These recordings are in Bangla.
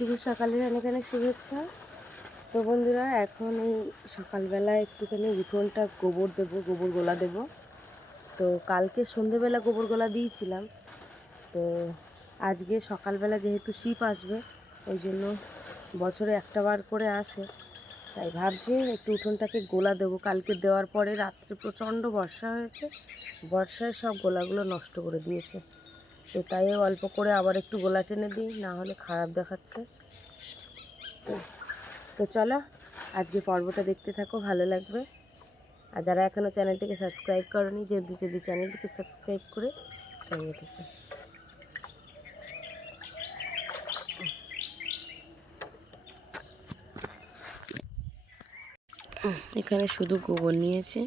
শুভ সকালের অনেক অনেক শুভেচ্ছা। তো বন্ধুরা, এখন এই সকালবেলা একটুখানি উঠোনটা গোবর দেবো, গোবর গোলা দেবো। তো কালকে সন্ধেবেলা গোবর গোলা দিয়েছিলাম। তো আজকে সকালবেলা যেহেতু শিপ আসবে, ওই জন্য বছরে একটা বার করে আসে, তাই ভাবছি একটু উঠোনটাকে গোলা দেবো। কালকে দেওয়ার পরে রাত্রে প্রচণ্ড বর্ষা হয়েছে, বর্ষায় সব গোলাগুলো নষ্ট করে দিয়েছে। তো তাই অল্প করে আবার একটু গোলা টেনে দিই, না হলে খারাপ দেখাচ্ছে। তো চলো আজকে পর্বটা দেখতে থাকো, ভালো লাগবে। আর যারা এখনও চ্যানেলটিকে সাবস্ক্রাইব করোনি, যদি চ্যানেলটিকে সাবস্ক্রাইব করে সঙ্গে থেকো। এখানে শুধু গোবর নিয়েছি।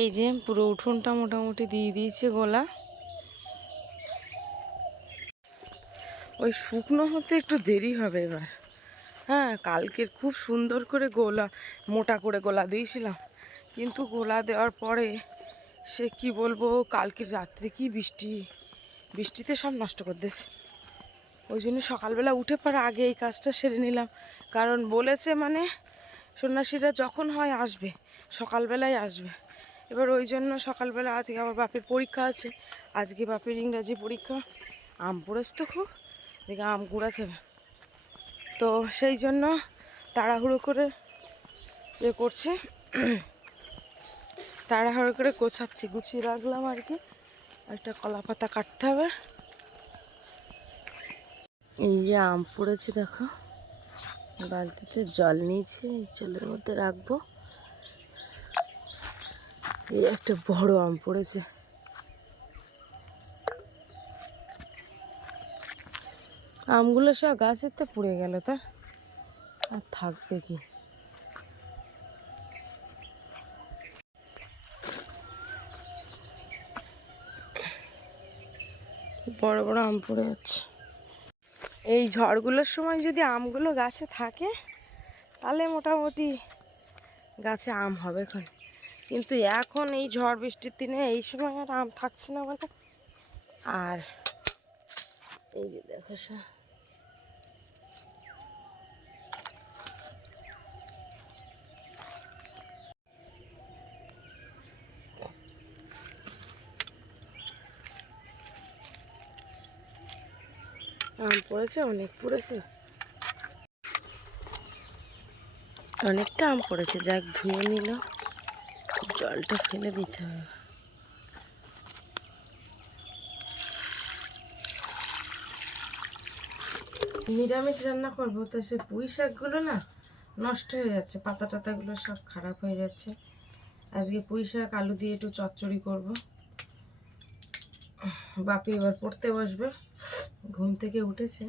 এই যে পুরো উঠোনটা মোটামুটি দিয়ে দিয়েছে গোলা। ওই শুকনো হতে একটু দেরি হবে এবার। হ্যাঁ, কালকে খুব সুন্দর করে গোলা, মোটা করে গোলা দিয়েছিলাম, কিন্তু গোলা দেওয়ার পরে সে কি বলবো, কালকে রাত্রে কি বৃষ্টিতে সব নষ্ট করে দিয়েছে। ওই জন্য সকালবেলা উঠে পড়ে আগে এই কাজটা সেরে নিলাম। কারণ বলেছে মানে সন্ন্যাসীরা যখন হয় আসবে, সকালবেলায় আসবে। এবার ওই জন্য সকালবেলা, আজকে আমার বাপের পরীক্ষা আছে, আজকে বাপের ইংরাজি পরীক্ষা। আম পড়েছে তো খুব, দেখে আম কুড়াতে হবে। তো সেই জন্য তাড়াহুড়ো করে করছে, তাড়াহুড়ো করে গোছাচ্ছি, গুছিয়ে রাখলাম আর কি। একটা কলা পাতা কাটতে হবে। এই যে আম পড়েছে দেখো, বালতিতে জল নিয়েছি, এই জলের মধ্যে রাখবো। এই একটা বড় আম পড়েছে। আমগুলো সব গাছের তো পুড়ে গেল, তা আর থাকবে কি। বড় বড় আম পড়ে যাচ্ছে। এই ঝড়গুলোর সময় যদি আমগুলো গাছে থাকে তাহলে মোটামুটি গাছে আম হবে এখন। কিন্তু এখন এই ঝড় বৃষ্টির দিনে এই সময় আর আম থাকছে না, মানে আর এই যে দেখো আম পড়েছে, অনেক পড়েছে, অনেকটা আম পড়েছে। যাক, ধুয়ে নিল, জলটা ফেলে দিতে হবে। নিরামিষ রান্না করবো, তো সে পুঁই শাকগুলো না নষ্ট হয়ে যাচ্ছে, পাতা টাতাগুলো সব খারাপ হয়ে যাচ্ছে। আজকে পুঁই শাক আলু দিয়ে একটু চচ্চড়ি করব। বাপি এবার পড়তে বসবে, ঘুম থেকে উঠেছে।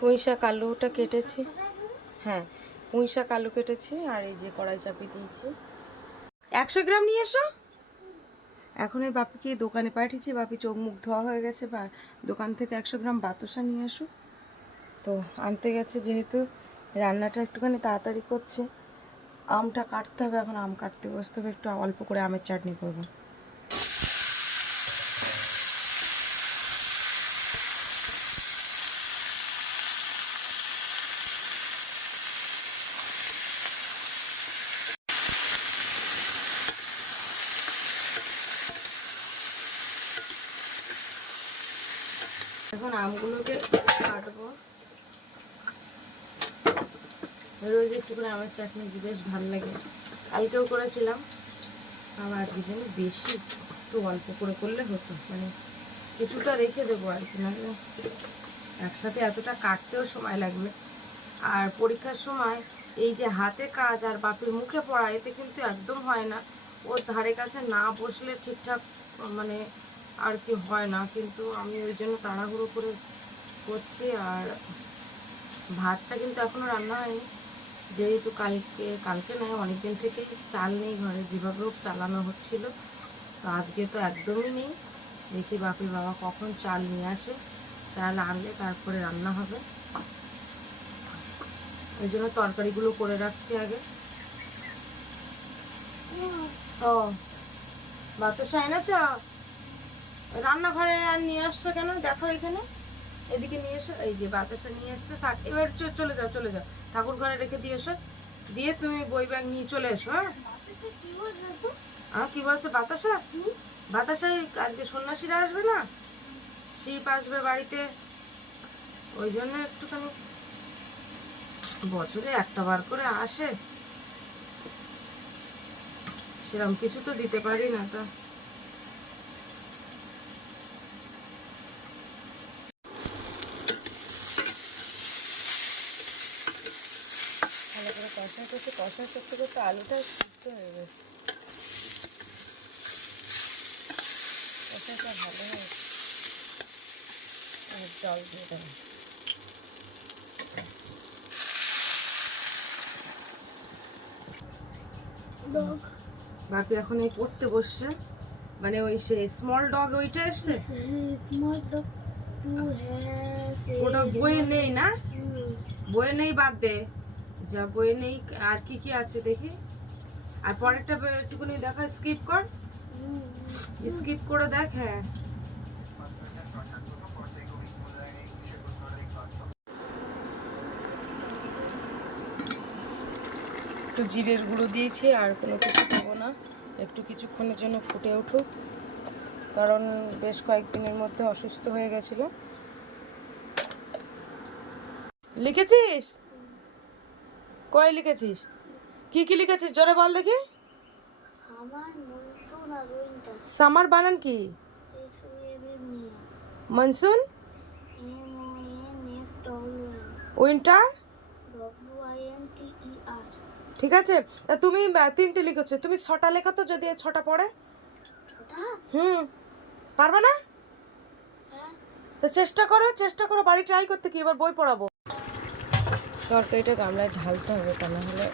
পুঁই শাক আলুটা কেটেছি, হ্যাঁ পুঁই শাক আলু কেটেছি, আর এই যে কড়াই চাপিয়ে দিয়েছি। 100 গ্রাম নিয়ে এসো। এখন এই বাপিকে দোকানে পাঠিয়েছি, বাপি চোখ মুখ ধোয়া হয়ে গেছে, বা দোকান থেকে 100 গ্রাম বাতাসা নিয়ে আসো। তো আনতে গেছে, যেহেতু রান্নাটা একটুখানি তাড়াতাড়ি করছে, আমটা কাটতে হবে, এখন আম কাটতে বসতে হবে, একটু অল্প করে আমের চাটনি করবো। এখন আমগুলোকে কাটবো। রোজ একটু করে আমের চাটনি বেশ ভালো লাগে, কালকেও করেছিলাম, আবার আজকে যেন বেশি একটু অল্প করে করলে হতো, মানে কিছুটা রেখে দেবো আর কি, নাহলে একসাথে এতটা কাটতেও সময় লাগবে। আর পরীক্ষার সময় এই যে হাতে কাজ আর বাপির মুখে পড়া, এতে কিন্তু একদম হয় না। ওর ধারে কাছে না বসলে ঠিকঠাক মানে আর কি হয় না, কিন্তু আমি ওই জন্য তাড়াহুড়ো করে করছি। আর ভাতটা কিন্তু এখনও রান্না হয়নি, যেহেতু কালকে নয়, অনেকদিন থেকে চাল নেই ঘরে, যেভাবে হোক চালানো হচ্ছিল। তো আজকে তো একদমই নেই, দেখি বাপির বাবা কখন চাল নিয়ে আসে, চাল আনলে তারপরে রান্না হবে। ওই জন্য তরকারিগুলো করে রাখছি আগে। ও বাতাসা এনেছ? রান্নাঘরে আর নিয়ে আসছো কেন? দেখো এখানে, এদিকে নিয়ে এসো। এই যে বাতাসা নিয়ে এসছে, থাক, এবার চলে যাও, ঠাকুর ঘরে রেখে দিয়ে এসো, দিয়ে তুমি বই ব্যাগ নিয়ে চলে এসো। হ্যাঁ, কি বলছো? বাতাসায় আজকে সন্ন্যাসীরা আসবে না, শিব আসবে বাড়িতে, ওই জন্য একটুখানি, বছরে একটা বার করে আসে, সেরকম কিছু তো দিতে পারি না। তা ভালো করে কষা করতে আলুটা সিদ্ধ হয়ে গেছে, কষাটা ভালো হয়েছে। আর জল দিয়ে দেবো। বাপি এখন এই পড়তে বসছে, মানে ওই সে স্মল ডগ ওইটা এসছে, ওটা বইয়ে নেই না, বইয়ে নেই, বাদ দে, যা বইয়ে নেই। আর কি কি আছে দেখি, আর পরেরটা একটুখানি দেখা, স্কিপ করে দেখ। হ্যাঁ, একটু জিরের গুঁড়ো দিয়েছি, আর কোনো কিছু দেবো না, একটু কিছুক্ষণের জন্য ফুটে উঠুক, কারণ বেশ কয়েকদিনের মধ্যে অসুস্থ হয়ে গেছিল। লিখেছিস? কই লিখেছিস? কি কি লিখেছিস জোরে বল দেখি। সামার বানান কি? মনসুন, উইন্টার, ঠিক আছে। তা তুমি 3টে লিখেছো, তুমি 6টা লেখো তো, যদি 6টা পড়ে। পারবে না? তো চেষ্টা করো, বাড়ি ট্রাই করতে, কি এবার বই পড়াবো। তরকারিটা গামলায় ঢালতে হবে, তা না হলে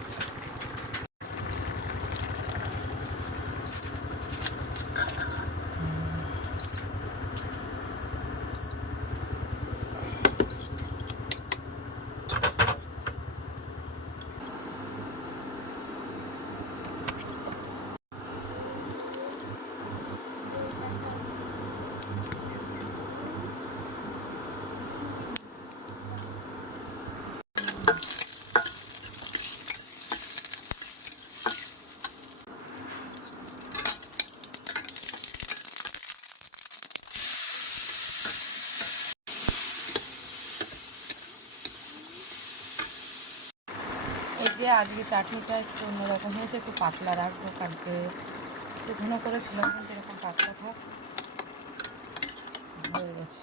যে আজকে চাটনিটা একটু অন্যরকম হয়েছে, একটু পাতলা রাখবো, কালকে একটু ঘন করেছিলাম কিন্তু এরকম পাতলা থাক হয়ে গেছে।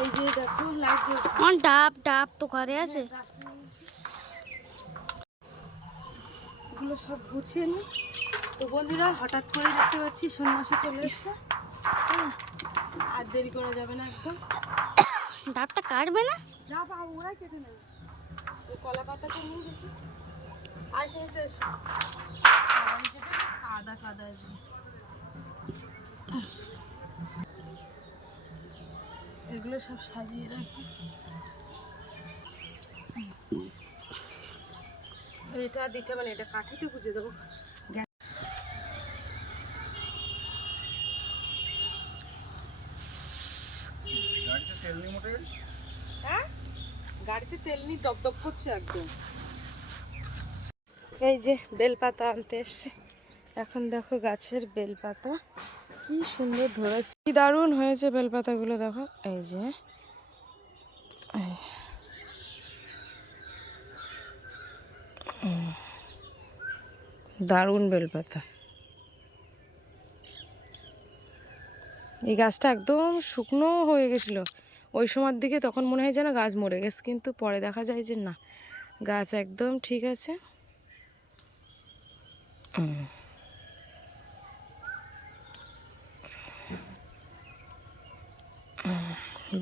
এই যে দেখো লাইট জ্বলছে, ডাব ডাব তো ঘরে আছে, এগুলো সব গুছিয়ে নিই। তো বন্ধুরা হঠাৎ করে দেখতে পাচ্ছি সন্ন্যাসী চলে এসছে, হ্যাঁ আর দেরি করা যাবে না একদম। ডাবটা কাটবে না? যা পাবো ওরাই কেটে নেবে। ওই কলা পাতাটা নিয়ে দেখি আর নিচে এসো, কাদা কাদা আছে। এগুলো সব সাজিয়ে রাখি। এটা দিতে মানে এটা কাঠিতে গুজে দেবো। হ্যাঁ গাড়িতে তেল নি, দপদপ করছে একদম। এই যে বেলপাতা আনতে এসছে, এখন দেখো গাছের বেলপাতা কি সুন্দর ধরেছে, কি দারুণ হয়েছে বেলপাতাগুলো দেখো। এই যে দারুণ বেলপাতা। এই গাছটা একদম শুকনো হয়ে গেছিলো ওই সময়ের দিকে, তখন মনে হয় যেন গাছ মরে গেছে, কিন্তু পরে দেখা যায় যে না, গাছ একদম ঠিক আছে।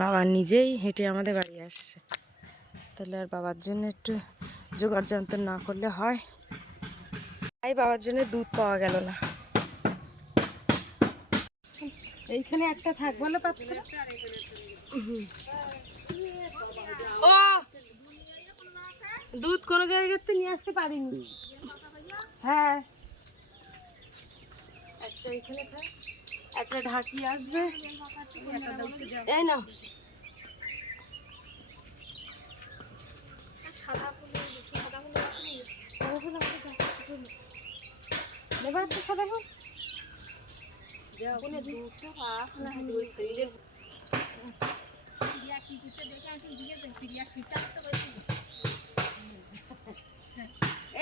বাবা নিজেই হেঁটে আমাদের বাড়ি আসছে, তাহলে আর বাবার জন্য একটু জোগাড় যন্ত্র না করলে হয়। তাই বাবার জন্য দুধ পাওয়া গেল না। এইখানে একটা থাক বলো পাত্র। ও দুধ কোনো জায়গাতে নিয়ে আসতে পারিনি। হ্যাঁ একটা এখানে থাক, একটা ঢাকি আসবে। এই না সাদা ফুল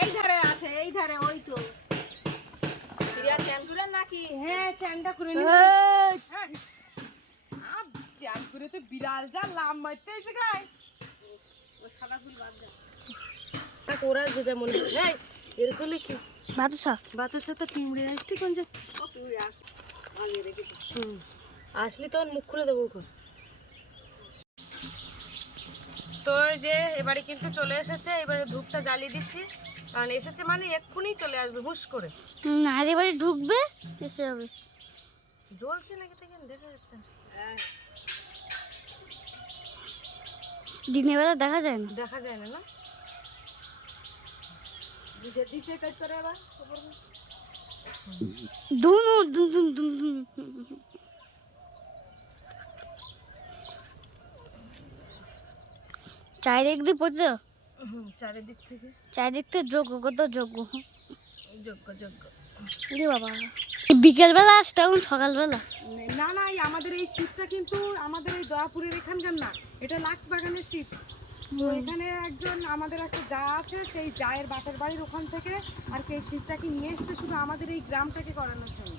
এই ধারে আছে, এই ধারে ওই তো নাকি? হ্যাঁ চ্যানটা করে চ্যান করে তো বিড়াল যা লাভ মারতে এসে গায়ে। সাদা ফুল বাদ দে, ওরা যেটা মনে হয় এর করলে কি বাতাসা বাতাসা তো পিমড়ে আসছি কোন যে আসলি তখন মুখ খুলে দেবো। তো এই যে এবারে কিন্তু চলে এসেছে, এবারে ধূপটা জ্বালিয়ে দিচ্ছি, কারণ এসেছে মানে এক্ষুনি চলে আসবে হুশ করে। আর এবারে ঢুকবে এসে হবে। জ্বলছে নাকি দেখেন, দেখা যাচ্ছে দিনের বেলা দেখা যায় না, দেখা যায় না। না দিতে কাজ করে আবার দুনু দুন দুন দুন দুন। চারিদিক দিয়ে পড়ছে, চারিদিক থেকে চারিদিক থেকে যোগ্য কত যোগ্য যোগ্য যোগ্য। রে বাবা বিকেলবেলা আসতে এখন সকালবেলা না না, আমাদের এই শীতটা কিন্তু আমাদের এই দয়াপুরের এখানকার না, এটা লাক্স বাগানের শীত। তো এখানে একজন আমাদের একটা যা আছে, সেই জায়ের বাপের বাড়ির ওখান থেকে আর কি এই শীতটাকে নিয়ে এসছে শুধু আমাদের এই গ্রামটাকে করানোর জন্য।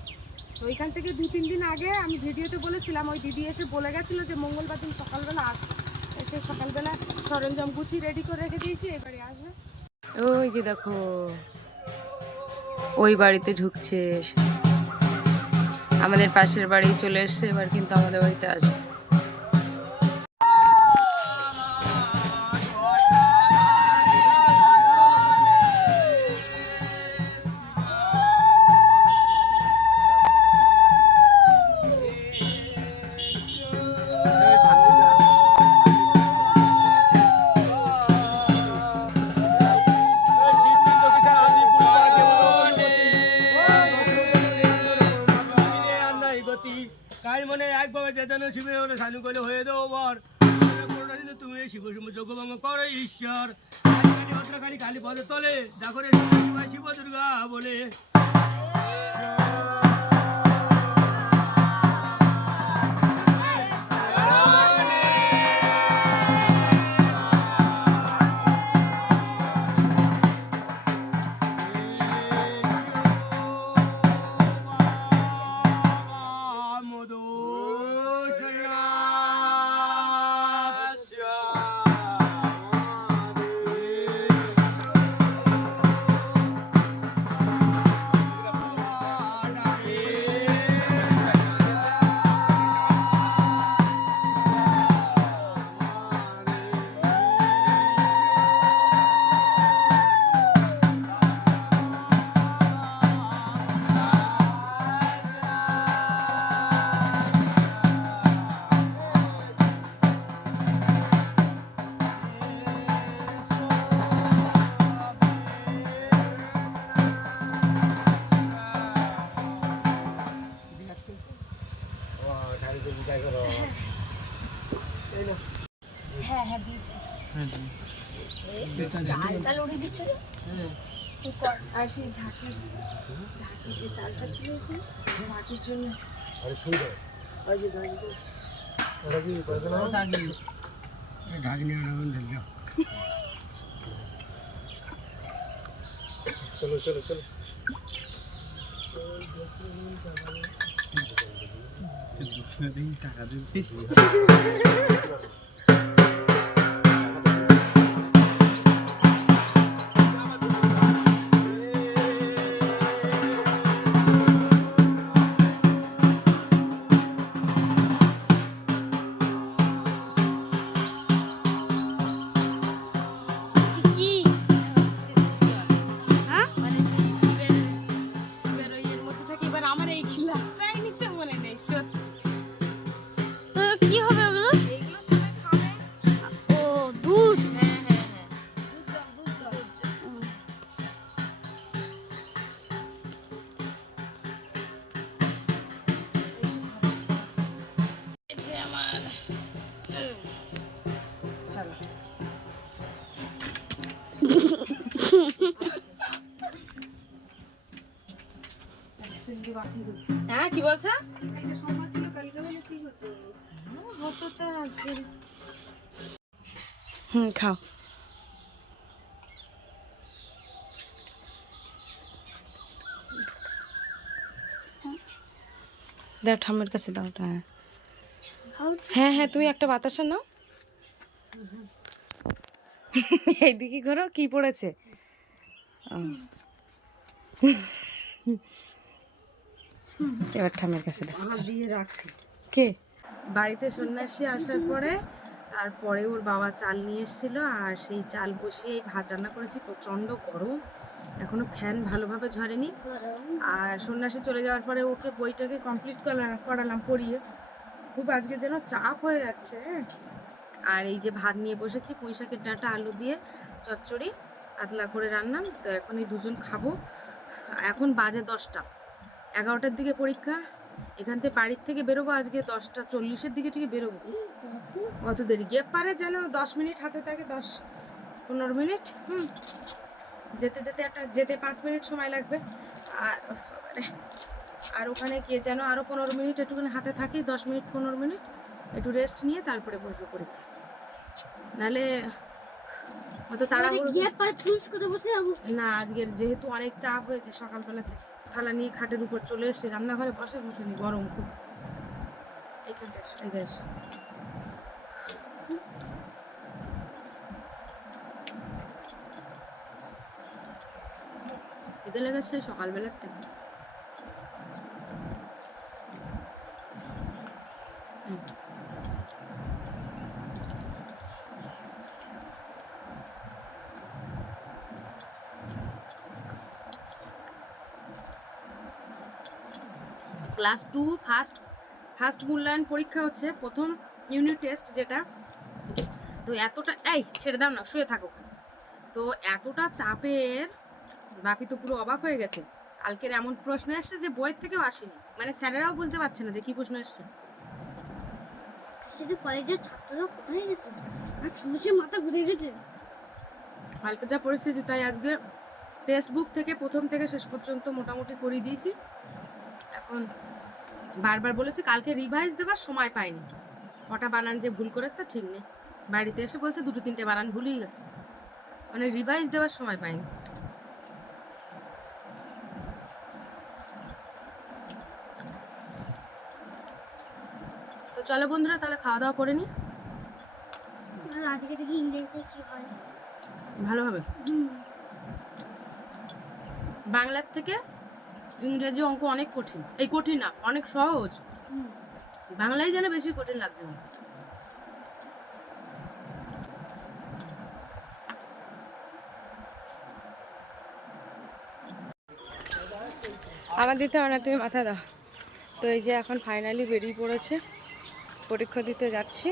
তো ওইখান থেকে 2-3 দিন আগে আমি ভিডিওতে বলেছিলাম, ওই দিদি এসে বলে গেছিলো যে মঙ্গলবার দিন সকালবেলা আসবে। এসে সকালবেলা সরঞ্জাম গুছিয়ে রেডি করে রেখে দিয়েছি, এবারে আসবে। ওই যে দেখো ওই বাড়িতে ঢুকছে, আমাদের পাশের বাড়ি চলে এসছে, এবার কিন্তু আমাদের বাড়িতে আসবে। কাজ মনে একভাবে চেতনা শিবির হলে সানু করলে হয়ে দেবো বর তুমি শিব যোগভঙ্গ করো ঈশ্বর কালী কালী পদে তলে দেখো রে শিব দুর্গা বলে। হ্যাঁ হ্যাঁ দিয়েছি। চালটা লড়ে দিচ্ছ না? আর সেই ঝাঁকির যে চালটা ছিল ওখানে মাটির জন্য ঢাকনি চলো চলো চলো টাকা দিচ্ছি কি হ্যাঁ মানে সেই শিবের ওইয়ের মধ্যে থেকে এবার আমার এই গ্লাসটাই নিতে মনে নেই সত্যি। তো কি হবে ওগুলো? এইগুলো সবাই খাবে। ও দুধ। হ্যাঁ হ্যাঁ হ্যাঁ এই যে আমার চলো হ্যাঁ কি বলছো? হতো তো আজকে। খাও দাও ঠাম্মার কাছে দাও ওটা। হ্যাঁ হ্যাঁ তুমি একটা বাতাসা নাও। এইদিকে ঘোরো কি পড়েছে। এবার ঠাম্মার কাছে দাও। দিয়ে রাখছি। কে বাড়িতে সন্ন্যাসী আসার পরে তারপরে ওর বাবা চাল নিয়ে এসেছিল আর সেই চাল বসিয়ে ভাত রান্না করেছি। প্রচণ্ড গরম, এখনো ফ্যান ভালোভাবে ঝরেনি। আর সন্ন্যাসী চলে যাওয়ার পরে ওকে বইটাকে কমপ্লিট করালাম পড়িয়ে। খুব আজকে যেন চাপ হয়ে যাচ্ছে। হ্যাঁ আর এই যে ভাত নিয়ে বসেছি, পুঁই শাকের ডাঁটা আলু দিয়ে চচ্চড়ি পাতলা করে রান্না। তো এখন এই দুজন খাবো। এখন বাজে 10টা, 11টার দিকে পরীক্ষা। এখান থেকে বাড়ির থেকে বেরোবো আজকে 10টা 40-এর দিকে ঠিক বেরোবো। অত দেরি গিয়ে পারে যেন 10 মিনিট হাতে থাকে, 10-15 মিনিট। যেতে যেতে যেতে 5 মিনিট সময় লাগবে। আর আর ওখানে গিয়ে যেন আরও 15 মিনিট একটুখানি হাতে থাকি, 10 মিনিট 15 মিনিট একটু রেস্ট নিয়ে তারপরে বসবো পরীক্ষা। নাহলে অত তাড়াহুড়ো গিয়ে পায়ে ঠুস করে বসে যাবো না। আজকের যেহেতু অনেক চাপ হয়েছে, সকালবেলাতে থালা নিয়ে খাটের উপর চলে এসেছি, রান্নাঘরে বসে বসেনি, গরম খুব। এইখানটা এই যাস খিদে লেগেছে সকালবেলার থেকে। ক্লাস 2 ফার্স্ট মূল্যায়ন পরীক্ষা হচ্ছে, প্রথম ইউনিট টেস্ট যেটা। তো এতটা এই ছেড়ে দাও না, শুয়ে থাকো। তো এতটা চাপের, বাপি তো পুরো অবাক হয়ে গেছে। কালকের এমন প্রশ্ন এসছে যে বইয়ের থেকেও আসেনি, মানে স্যারেরাও বুঝতে পারছে না যে কি প্রশ্ন এসছে। সেটা কলেজের ছাত্ররা কোথায় গেছে আর শুনে মাথা ঘুরে গেছে। কালকে যা পরিস্থিতি, তাই আজকে টেক্সট বুক থেকে প্রথম থেকে শেষ পর্যন্ত মোটামুটি করে দিয়েছি। এখন বারবার বলেছি, কালকে রিভাইজ দেওয়ার সময় পাইনি। কটা বানান যে ভুল করেছে তা ঠিক নেই। বাড়িতে এসে বলছে 2-3টে বানান ভুলই গেছে, মানে রিভাইজ দেওয়ার সময় পাইনি। তো চলো বন্ধুরা, তাহলে খাওয়া দাওয়া করে নি। আর আজকে দেখি ইংরেজিতে কি হয়। ভালো হবে। বাংলার থেকে ইংরেজি অঙ্ক অনেক কঠিন। এই কঠিন না, অনেক সহজ। বাংলাই যেন বেশি কঠিন লাগছে না। আমার দিতে হবে না, তুমি মাথা দাও। তো এই যে এখন ফাইনালি বেরিয়ে পড়েছে, পরীক্ষা দিতে যাচ্ছি।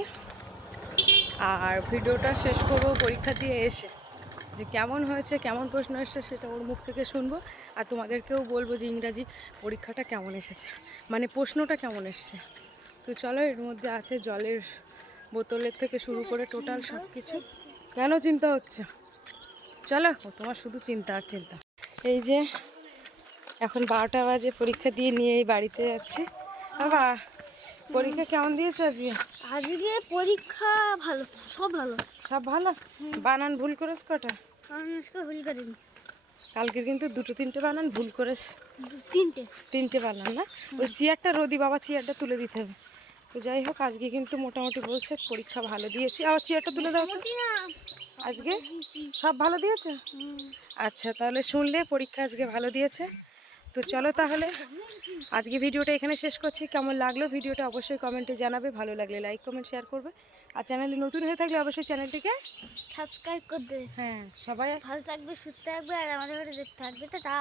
আর ভিডিওটা শেষ করবো পরীক্ষা দিয়ে এসে, যে কেমন হয়েছে, কেমন প্রশ্ন এসেছে সেটা ওর মুখ থেকে শুনবো। আর তোমাদেরকেও বলবো যে ইংরাজি পরীক্ষাটা কেমন এসেছে, মানে প্রশ্নটা কেমন এসেছে। তো চলো, এর মধ্যে আছে জলের বোতলের থেকে শুরু করে টোটাল সব কিছু। কেন চিন্তা হচ্ছে? চলো, তোমার শুধু চিন্তা আর চিন্তা। এই যে এখন 12টা বাজে, পরীক্ষা দিয়ে নিয়ে এই বাড়িতে যাচ্ছি। বাবা, পরীক্ষা কেমন দিয়েছো আজকে? আজকে পরীক্ষা ভালো, সব ভালো। সব ভালো? বানান ভুল করেছ কটা? আমি আজকে ভুল করিনি। কালকে কিন্তু 2-3টে বানান ভুল করেছ। 3টে। 3টে বানান না? ওই চেয়ারটা রোদি বাবা, চেয়ারটা তুলে দিতে হবে। তো যাই হোক, আজকে কিন্তু মোটামুটি বলছে পরীক্ষা ভালো দিয়েছি। আবার চেয়ারটা তুলে দাও তো। আজকে সব ভালো দিয়েছে? আচ্ছা, তাহলে শুনলে পরীক্ষা আজকে ভালো দিয়েছে। তো চলো তাহলে আজকে ভিডিওটা এখানে শেষ করছি। কেমন লাগলো ভিডিওটা অবশ্যই কমেন্টে জানাবে। ভালো লাগলে লাইক কমেন্ট শেয়ার করবে। আর চ্যানেলে নতুন হয়ে থাকলে অবশ্যই চ্যানেলটিকে সাবস্ক্রাইব করে দেবে। হ্যাঁ, সবাই ভালো থাকবে, সুস্থ থাকবে, আর আমাদের ঘরে দেখতে থাকবে। টাটা।